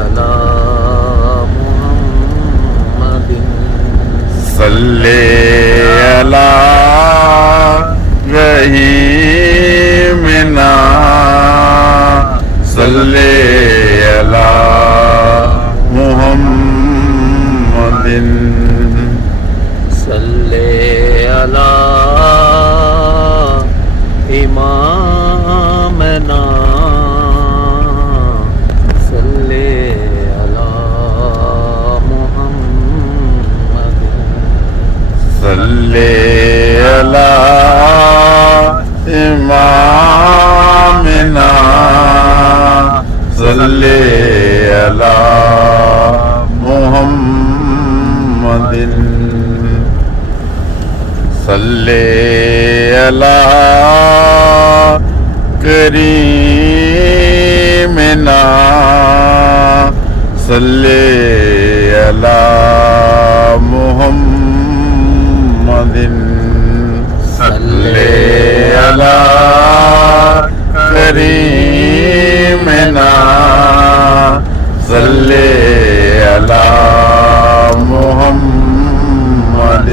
علی محمد صلی علی رحیمنا صلی علی محمد صلی علی امامنا صلی علی محمد صلی علی امامنا صلی علی محمد صلی علی کریمنا صلی علی محمد صلی علی کریمنا صلی علی محمد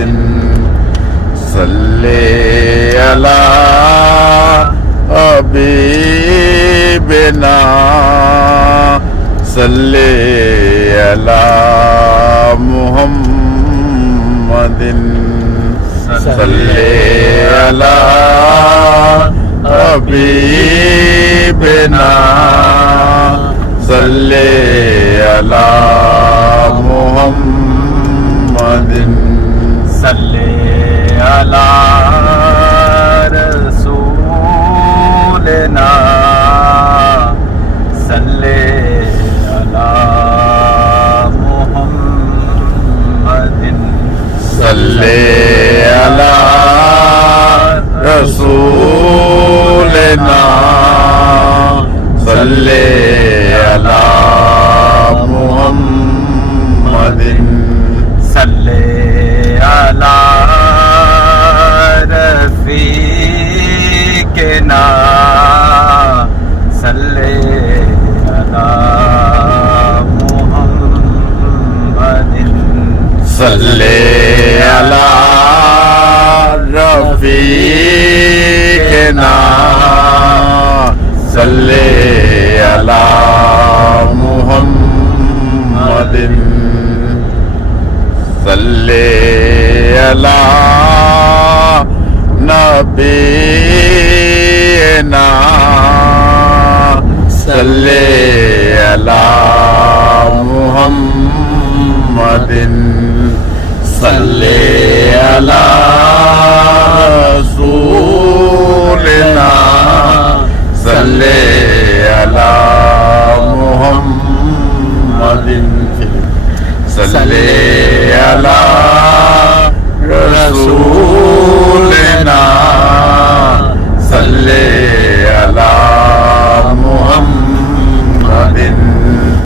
صلی علی حبیبنا صلی علی محمد صلی علی حبیبنا صلی علی محمد صلی علی رسولنا صلی علی محمد صلی علی رسولنا صلی علی محمد صلی علی رفیقنا صلی علی محمد صلی علی رفیقنا صلی علی محمد صلی علی نبینا صلی علی محمد صلی علی